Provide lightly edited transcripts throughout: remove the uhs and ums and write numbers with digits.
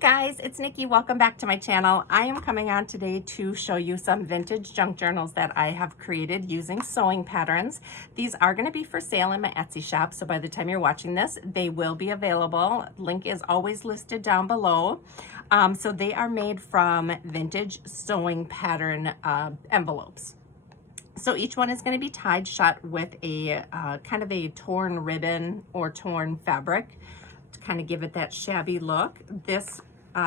Guys, it's Nikki. Welcome back to my channel. I am coming on today to show you some vintage junk journals that I have created using sewing patterns. These are going to be for sale in my Etsy shop, so by the time you're watching this, they will be available. Link is always listed down below. So they are made from vintage sewing pattern envelopes. So each one is going to be tied shut with a kind of a torn ribbon or torn fabric to kind of give it that shabby look. This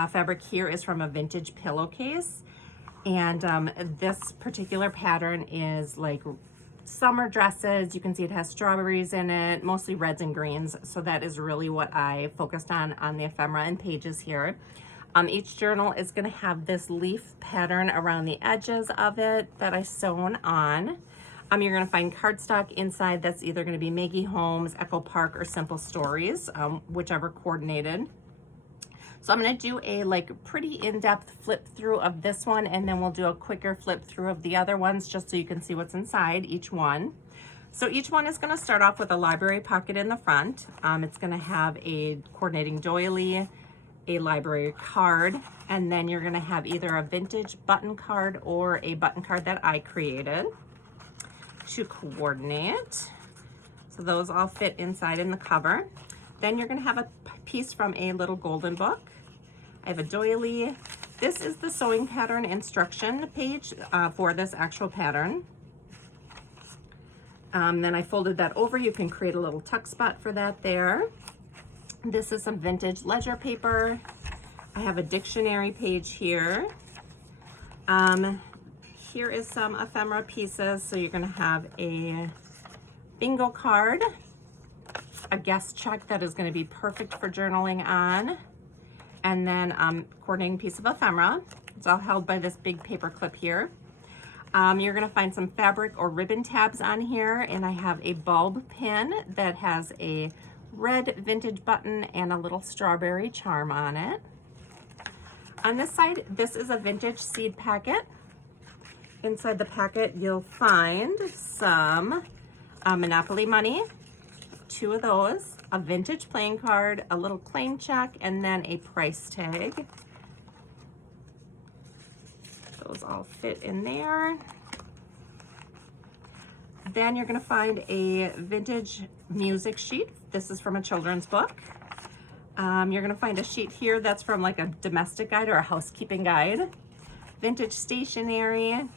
fabric here is from a vintage pillowcase, and this particular pattern is like summer dresses. You can see it has strawberries in it, mostly reds and greens, so that is really what I focused on the ephemera and pages here. Each journal is going to have this leaf pattern around the edges of it that I sewn on. You're going to find cardstock inside that's either going to be Maggie Holmes, Echo Park, or Simple Stories, whichever coordinated. So I'm going to do a pretty in-depth flip through of this one, and then we'll do a quicker flip through of the other ones just so you can see what's inside each one. So each one is going to start off with a library pocket in the front. It's going to have a coordinating doily, a library card, and then you're going to have either a vintage button card or a button card that I created to coordinate. So those all fit inside in the cover. Then you're going to have a piece from a little golden book. I have a doily. This is the sewing pattern instruction page for this actual pattern. Then I folded that over. You can create a little tuck spot for that there. This is some vintage ledger paper. I have a dictionary page here. Here is some ephemera pieces. So you're going to have a bingo card, a guest check that is going to be perfect for journaling on, and then coordinating piece of ephemera. It's all held by this big paper clip here. You're going to find some fabric or ribbon tabs on here, and I have a bulb pin that has a red vintage button and a little strawberry charm on it. On this side, this is a vintage seed packet. Inside the packet, you'll find some Monopoly money, 2 of those, a vintage playing card, a little claim check, and then a price tag. Those all fit in there. Then you're going to find a vintage music sheet. This is from a children's book. You're going to find a sheet here that's from like a domestic guide or a housekeeping guide. Vintage stationery.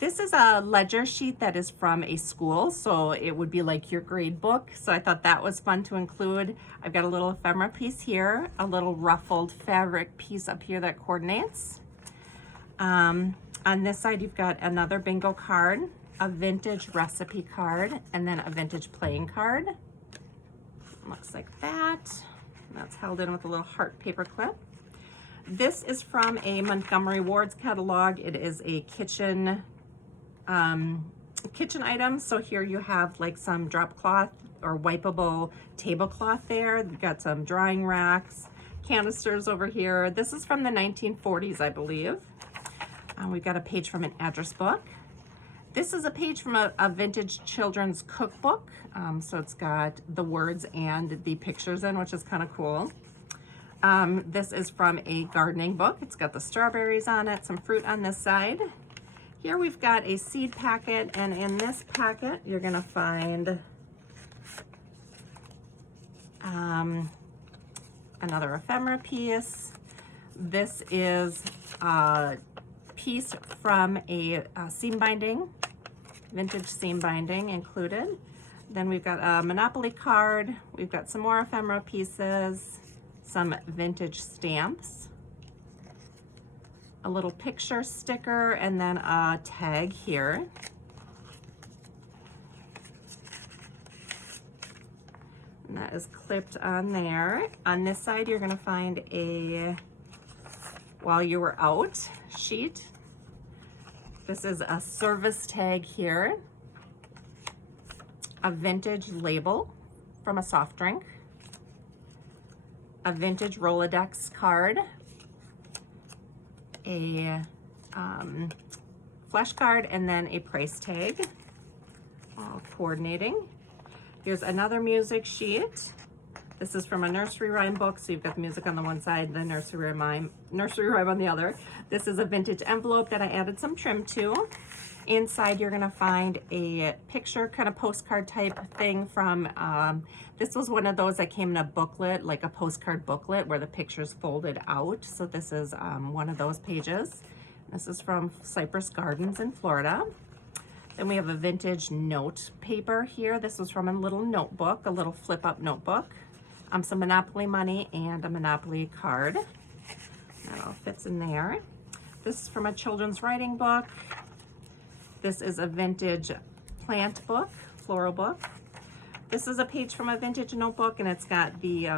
This is a ledger sheet that is from a school, so it would be like your grade book. So I thought that was fun to include. I've got a little ephemera piece here, a little ruffled fabric piece up here that coordinates. On this side, you've got another bingo card, a vintage recipe card, and then a vintage playing card. Looks like that. That's held in with a little heart paper clip. This is from a Montgomery Ward's catalog. It is a kitchen item. So here you have like some drop cloth or wipeable tablecloth there. We've got some drying racks, canisters over here. This is from the 1940s, I believe. We've got a page from an address book. This is a page from a vintage children's cookbook. So it's got the words and the pictures in, which is kind of cool. This is from a gardening book. It's got the strawberries on it, some fruit on this side. Here we've got a seed packet, and in this packet you're going to find another ephemera piece. This is a piece from a seam binding, vintage seam binding included. Then we've got a Monopoly card. We've got some more ephemera pieces, some vintage stamps, a little picture sticker, and then a tag here. And that is clipped on there. On this side, you're going to find a while you were out sheet. This is a service tag here, a vintage label from a soft drink, a vintage Rolodex card, a flash card, and then a price tag, all coordinating. Here's another music sheet, This is from a nursery rhyme book, so you've got the music on the one side, the nursery rhyme on the other. This is a vintage envelope that I added some trim to. Inside, you're gonna find a picture, kind of postcard type thing from, this was one of those that came in a booklet, like a postcard booklet where the pictures folded out. So this is one of those pages. This is from Cypress Gardens in Florida. Then we have a vintage note paper here. This was from a little notebook, a little flip up notebook. Some Monopoly money and a Monopoly card. That all fits in there. This is from a children's writing book. This is a vintage plant book, floral book. This is a page from a vintage notebook, and it's got the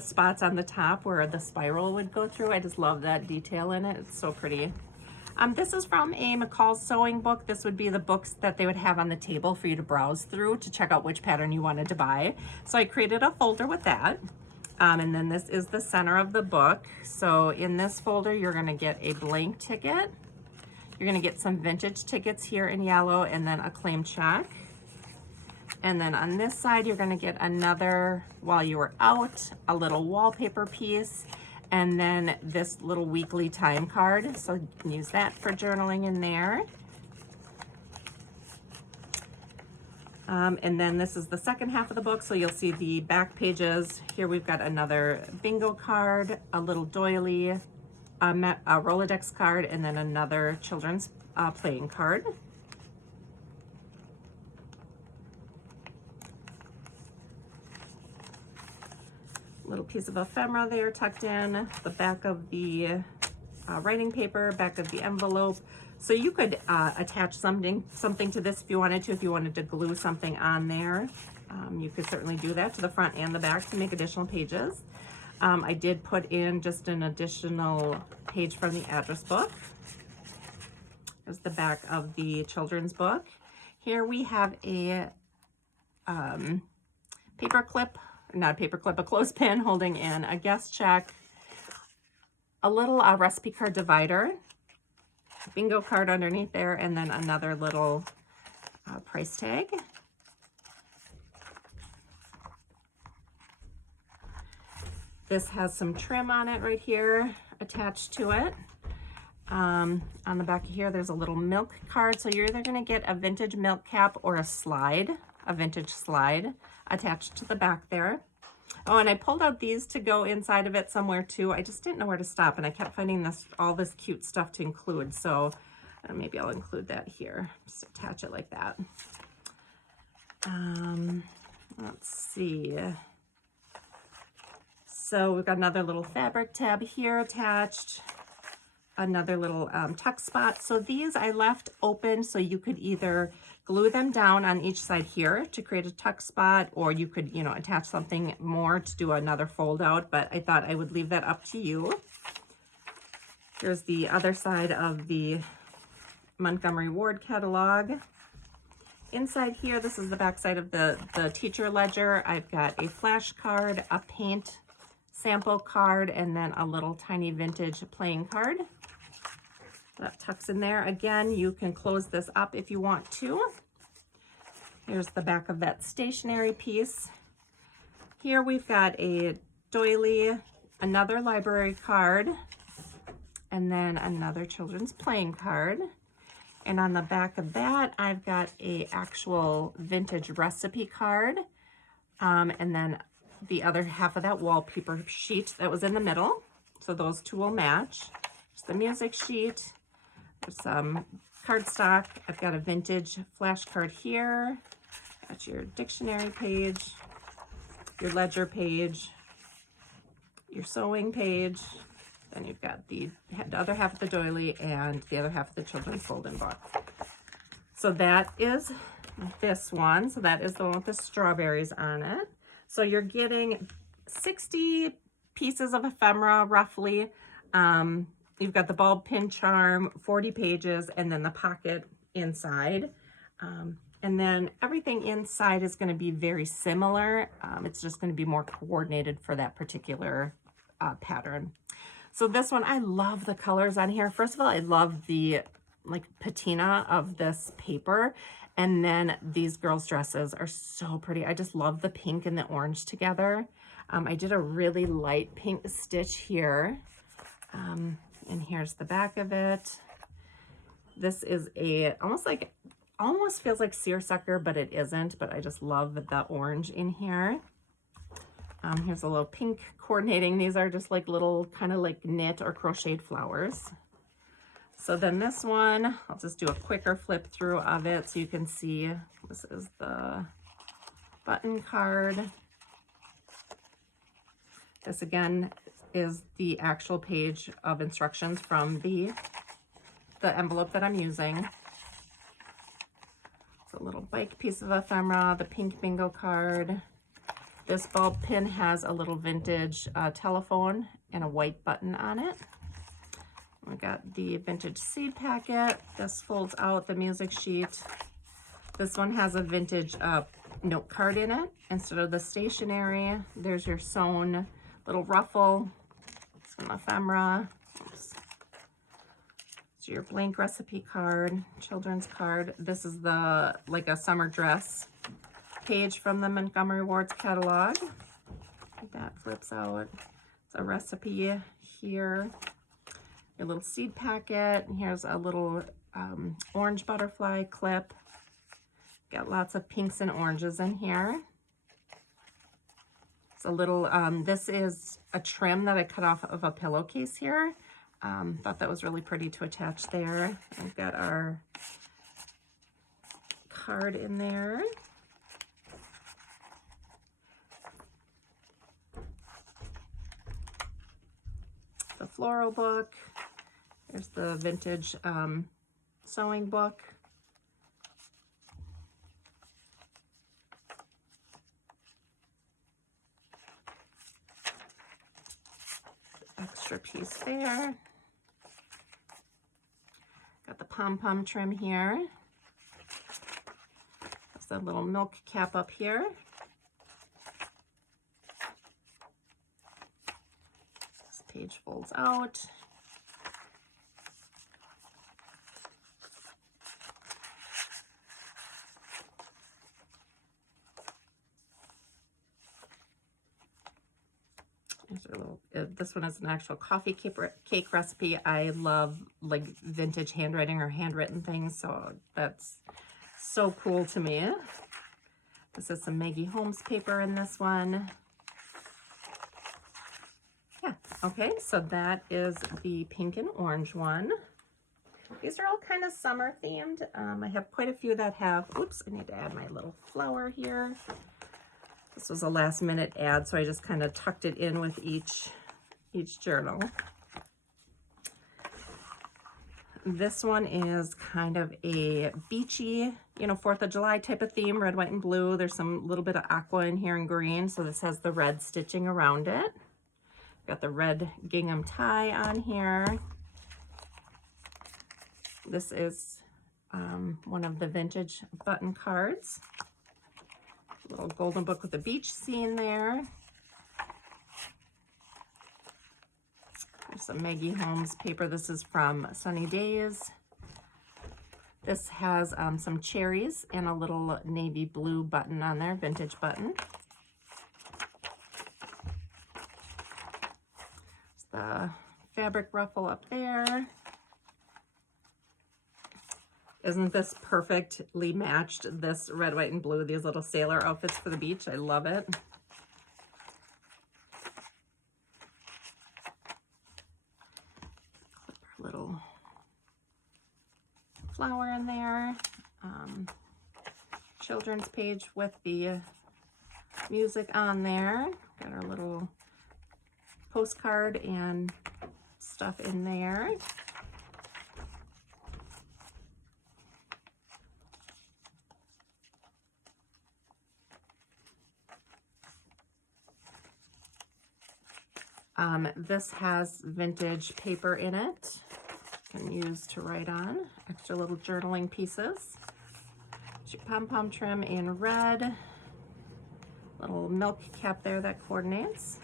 spots on the top where the spiral would go through. I just love that detail in it. It's so pretty. This is from a McCall's sewing book. This would be the books that they would have on the table for you to browse through to check out which pattern you wanted to buy. So I created a folder with that. And then this is the center of the book. So in this folder, you're gonna get a blank ticket. You're gonna get some vintage tickets here in yellow and then a claim check. And then on this side, you're gonna get another, while you were out, a little wallpaper piece, and then this little weekly time card. So you can use that for journaling in there. And then this is the second half of the book, so you'll see the back pages. Here we've got another bingo card, a little doily, a Rolodex card, and then another children's playing card. Little piece of ephemera there tucked in, the back of the writing paper, back of the envelope. So you could attach something to this if you wanted to. If you wanted to glue something on there, you could certainly do that to the front and the back to make additional pages. I did put in just an additional page from the address book. There's the back of the children's book. Here we have a paper clip, not a paper clip, a clothespin holding in a guest check, a little recipe card divider, bingo card underneath there, and then another little price tag. This has some trim on it right here attached to it. On the back of here, there's a little milk card. So you're either gonna get a vintage milk cap or a slide, a vintage slide attached to the back there. Oh, and I pulled out these to go inside of it somewhere too. I just didn't know where to stop, and I kept finding all this cute stuff to include. So maybe I'll include that here. Just attach it like that. Let's see. So we've got another little fabric tab here attached. Another little tuck spot. So these I left open so you could either glue them down on each side here to create a tuck spot, or you could, you know, attach something more to do another fold out, but I thought I would leave that up to you. Here's the other side of the Montgomery Ward catalog. Inside here, this is the back side of the teacher ledger. I've got a flash card, a paint sample card, and then a little tiny vintage playing card. That tucks in there. Again, you can close this up if you want to. Here's the back of that stationery piece. Here we've got a doily, another library card, and then another children's playing card. And on the back of that, I've got a actual vintage recipe card. And then the other half of that wallpaper sheet that was in the middle. So those two will match. There's the music sheet. There's some cardstock. I've got a vintage flashcard here. Got your dictionary page, your ledger page, your sewing page. Then you've got the other half of the doily and the other half of the children's fold-in book. So that is this one. So that is the one with the strawberries on it. So you're getting 60 pieces of ephemera, roughly. You've got the bulb pin charm, 40 pages, and then the pocket inside. And then everything inside is going to be very similar. It's just going to be more coordinated for that particular pattern. So this one, I love the colors on here. First of all, I love the like patina of this paper. And then these girls' dresses are so pretty. I just love the pink and the orange together. I did a really light pink stitch here. And here's the back of it. This is almost feels like seersucker, but it isn't. But I just love the orange in here. Here's a little pink coordinating. These are just like little kind of like knit or crocheted flowers. So then this one, I'll just do a quicker flip through of it so you can see. This is the button card. This again is the actual page of instructions from the envelope that I'm using. It's a little bike piece of ephemera, the pink bingo card. This bulb pin has a little vintage telephone and a white button on it. We got the vintage seed packet. This folds out, the music sheet. This one has a vintage note card in it instead of the stationery. There's your sewn little ruffle, some ephemera. Oops. So your blank recipe card, children's card. This is like a summer dress page from the Montgomery Ward's catalog. That flips out. It's a recipe here. Your little seed packet. Here's a little orange butterfly clip. Got lots of pinks and oranges in here. It's a little, this is a trim that I cut off of a pillowcase here. Thought that was really pretty to attach there. We've got our card in there. The floral book. There's the vintage sewing book. Extra piece there. Got the pom-pom trim here. There's a little milk cap up here. This page folds out. This one is an actual coffee cake recipe. I love like vintage handwriting or handwritten things, so that's so cool to me. This is some Maggie Holmes paper in this one. Yeah, okay, so that is the pink and orange one. These are all kind of summer themed. I have quite a few that have, oops, I need to add my little flower here. This was a last minute ad, so I just kind of tucked it in with each journal. This one is kind of a beachy, 4th of July type of theme, red, white, and blue. There's some little bit of aqua in here and green, so this has the red stitching around it. Got the red gingham tie on here. This is one of the vintage button cards. Little golden book with a beach scene there. There's some Maggie Holmes paper. This is from Sunny Days. This has some cherries and a little navy blue button on there, vintage button. There's the fabric ruffle up there. Isn't this perfectly matched, this red, white, and blue, these little sailor outfits for the beach? I love it. Clip our little flower in there. Children's page with the music on there. Got our little postcard and stuff in there. This has vintage paper in it. You can use to write on. Extra little journaling pieces. Your pom-pom trim in red. Little milk cap there that coordinates.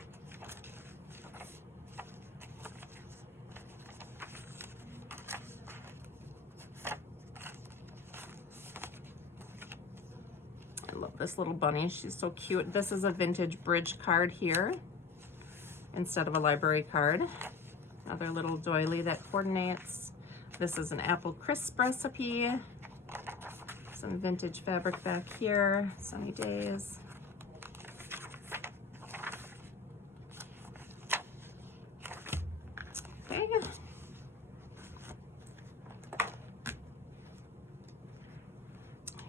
this little bunny. She's so cute. This is a vintage bridge card here instead of a library card. Another little doily that coordinates. This is an apple crisp recipe. Some vintage fabric back here. Sunny days. Okay.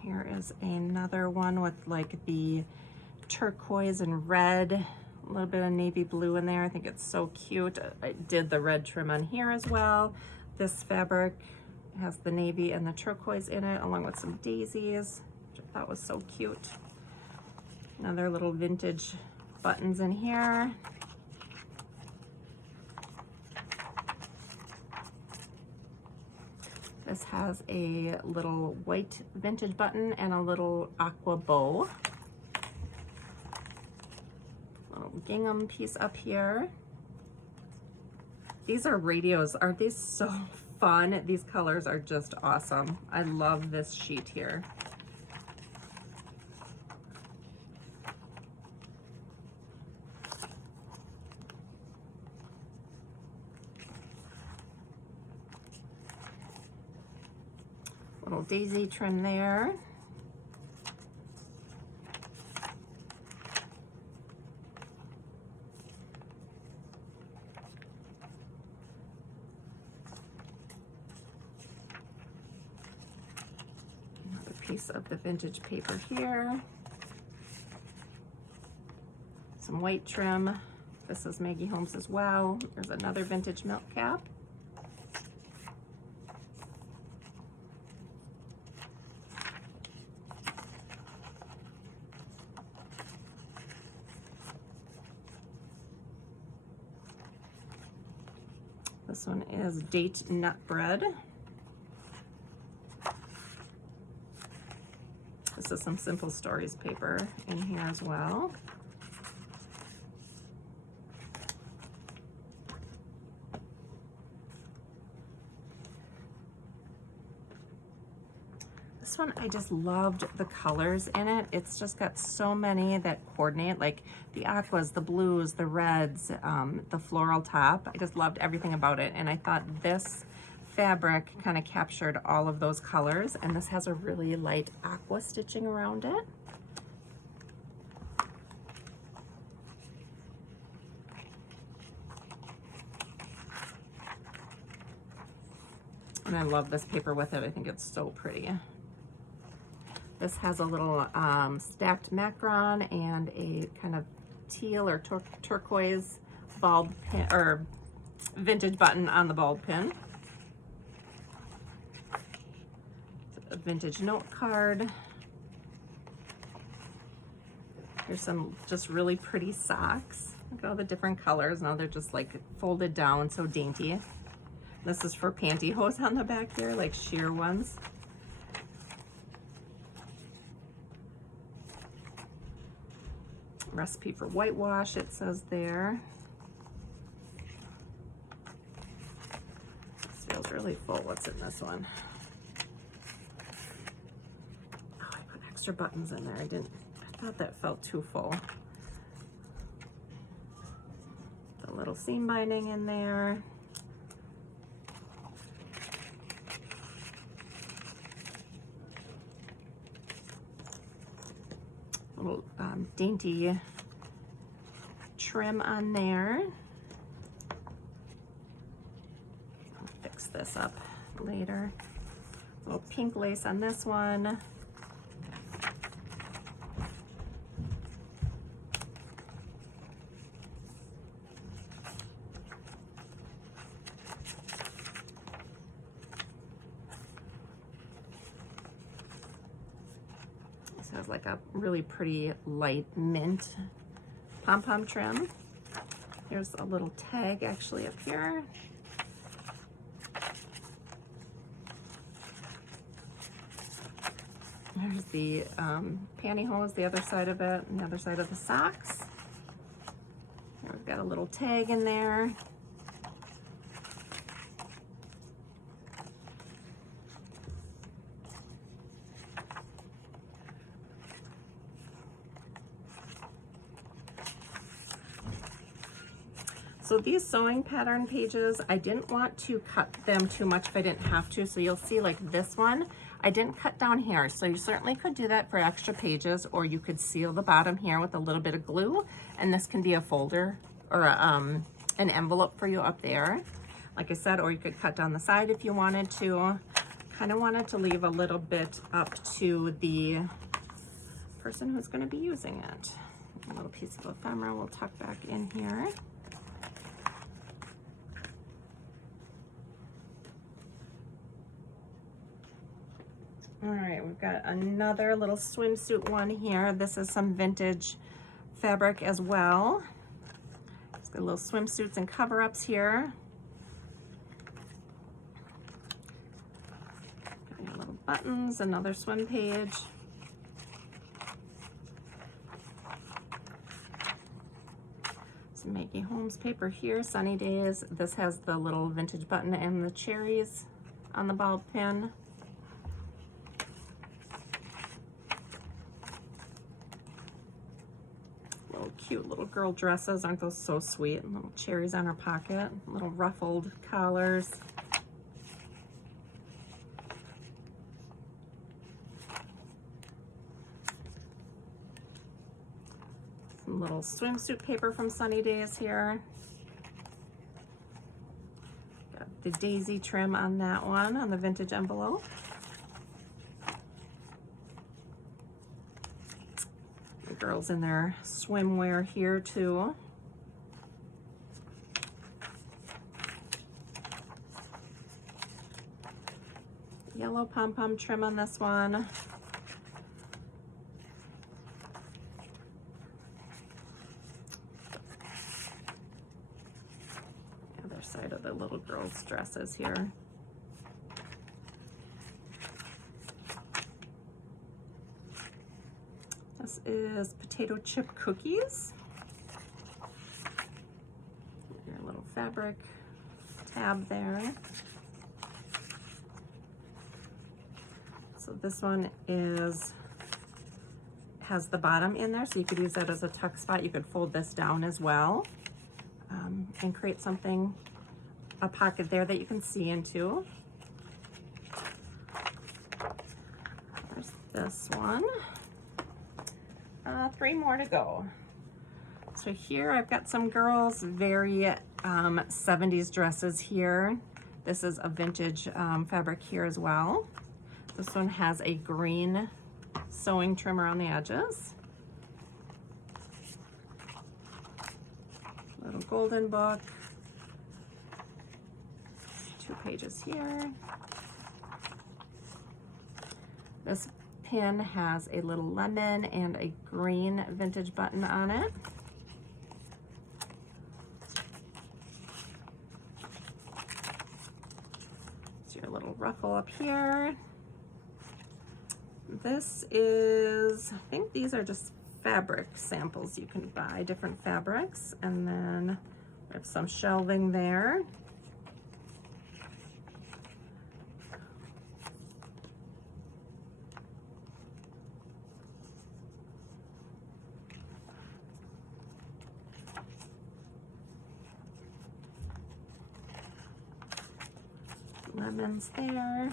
Here is another one with like the turquoise and red, a little bit of navy blue in there. I think it's so cute. I did the red trim on here as well. This fabric has the navy and the turquoise in it, along with some daisies, which I thought was so cute. Another little vintage buttons in here. This has a little white vintage button and a little aqua bow. Little gingham piece up here. These are radios. Aren't these so fun? These colors are just awesome. I love this sheet here. Little daisy trim there. Another piece of the vintage paper here. Some white trim. This is Maggie Holmes as well. There's another vintage milk cap. This one is date nut bread. This is some Simple Stories paper in here as well. This one, I just loved the colors in it. It's just got so many that coordinate, like the aquas, the blues, the reds, the floral top. I just loved everything about it. And I thought this fabric kind of captured all of those colors. And this has a really light aqua stitching around it. And I love this paper with it. I think it's so pretty. This has a little stacked macron and a kind of teal or turquoise bulb pin, or vintage button on the bulb pin. A vintage note card. Here's some just really pretty socks. Look at all the different colors. Now they're just like folded down, so dainty. This is for pantyhose on the back here, like sheer ones. Recipe for whitewash, it says there. This feels really full. What's in this one? Oh, I put extra buttons in there. I thought that felt too full. The little seam binding in there. Little dainty trim on there. I'll fix this up later. Little pink lace on this one. Has like a really pretty light mint pom-pom trim. Here's a little tag actually up here. There's the pantyhose, the other side of it, and the other side of the socks. Here we've got a little tag in there. So these sewing pattern pages, I didn't want to cut them too much if I didn't have to. So you'll see like this one, I didn't cut down here. So you certainly could do that for extra pages, or you could seal the bottom here with a little bit of glue. And this can be a folder or an envelope for you up there. Like I said, or you could cut down the side if you wanted to. Kind of wanted to leave a little bit up to the person who's going to be using it. A little piece of ephemera we'll tuck back in here. All right, we've got another little swimsuit one here. This is some vintage fabric as well. It's got little swimsuits and cover-ups here. Got little buttons, another swim page. Some Maggie Holmes paper here, Sunny Days. This has the little vintage button and the cherries on the ball pin. Cute little girl dresses. Aren't those so sweet? Little cherries on her pocket, little ruffled collars. Some little swimsuit paper from Sunny Days here. Got the daisy trim on that one, on the vintage envelope. Girls in their swimwear here too. Yellow pom-pom trim on this one. Other side of the little girls' dresses here. This is potato chip cookies. Your little fabric tab there. So this one has the bottom in there, so you could use that as a tuck spot. You could fold this down as well and create something, a pocket there that you can see into. There's this one. 3 more to go. So here I've got some girls' very 70s dresses here. This is a vintage fabric here as well. This one has a green sewing trim around the edges. Little golden book. 2 pages here. This pin has a little lemon and a green vintage button on it. It's your little ruffle up here. This is, I think these are just fabric samples you can buy, different fabrics, and then we have some shelving there. Lemons there.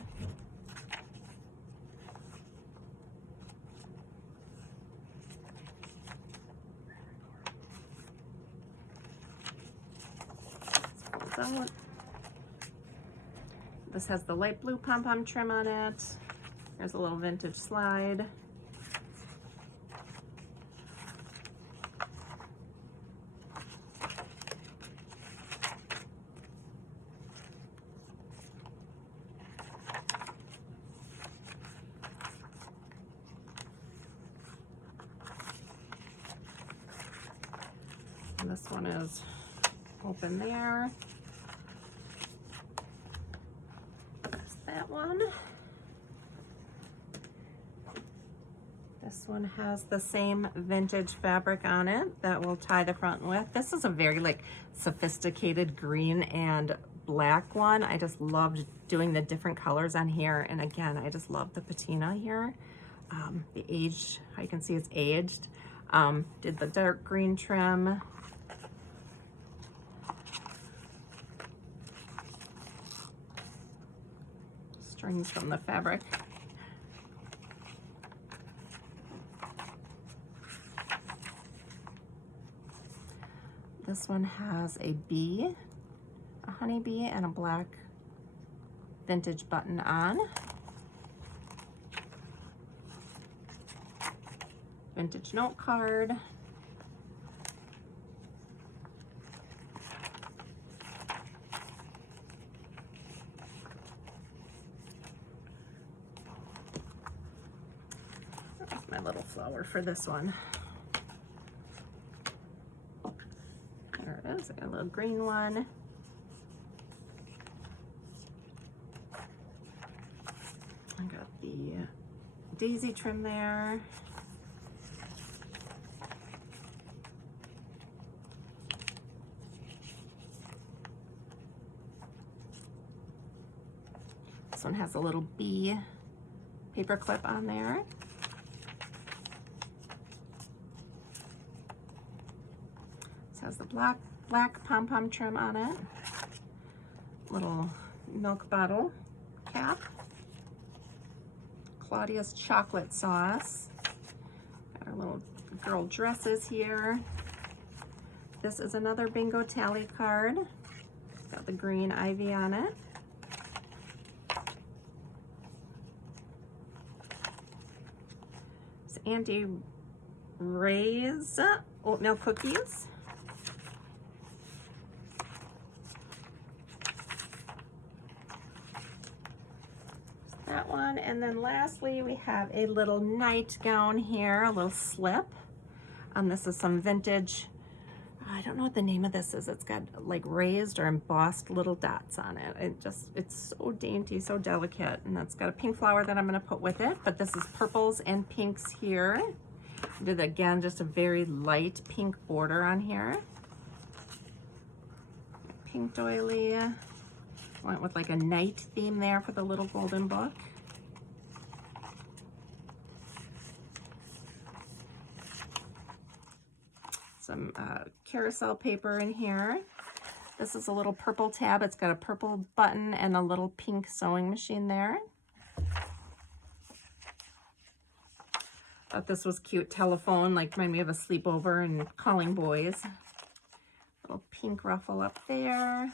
Out. This has the light blue pom-pom trim on it. There's a little vintage slide. And this one is open there. There's that one. This one has the same vintage fabric on it that we'll tie the front with. This is a very like sophisticated green and black one. I just loved doing the different colors on here. And again, I just love the patina here. The aged, how you can see it's aged. Did the dark green trim. rings from the fabric. This one has a bee, a honeybee, and a black vintage button on. Vintage note card. There's my little flower for this one. There it is, I got a little green one. I got the daisy trim there. This one has a little bee paper clip on there. This has the black pom-pom trim on it. Little milk bottle cap. Claudia's chocolate sauce. Got our little girl dresses here. This is another bingo tally card. Got the green ivy on it. It's Auntie Ray's oatmeal cookies. That one, and then lastly we have a little nightgown here, a little slip. This is some vintage, I don't know what the name of this is. It's got like raised or embossed little dots on it. It's so dainty, so delicate, and it's got a pink flower that I'm going to put with it, but this is purples and pinks here. I did again just a very light pink border on here. Pink doily. Went with like a night theme there for the little golden book. Some carousel paper in here. This is a little purple tab. It's got a purple button and a little pink sewing machine there. Thought this was cute. Telephone, like remind me of a sleepover and calling boys. Little pink ruffle up there.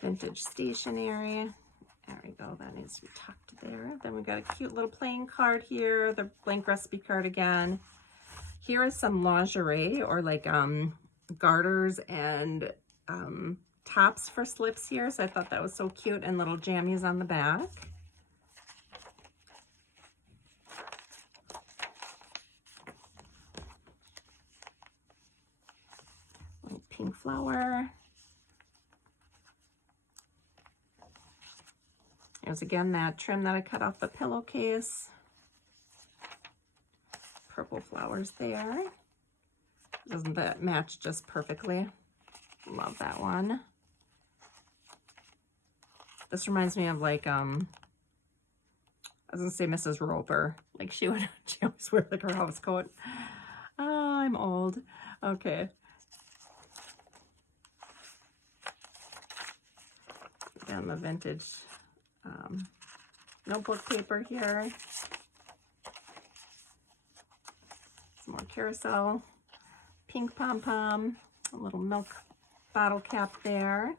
Vintage stationery. There we go, that needs to be tucked there. Then we got a cute little playing card here, the blank recipe card again. Here is some lingerie or like garters and tops for slips here. So I thought that was so cute, and little jammies on the back. Pink flower. There's again that trim that I cut off the pillowcase. Purple flowers there. Doesn't that match just perfectly? Love that one. This reminds me of like, I was gonna say Mrs. Roper. Like she always wear like her house coat. Oh, I'm old. Okay. And the vintage notebook paper here. Some more carousel, pink pom-pom, a little milk bottle cap there.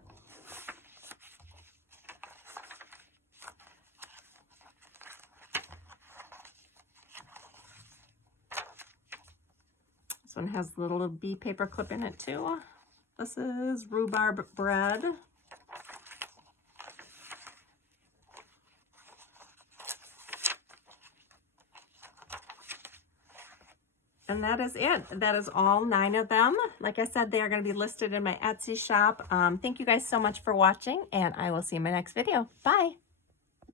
This one has a little bee paper clip in it too. This is rhubarb bread. And that is it. That is all 9 of them. Like I said, they are going to be listed in my Etsy shop. Thank you guys so much for watching, and I will see you in my next video. Bye.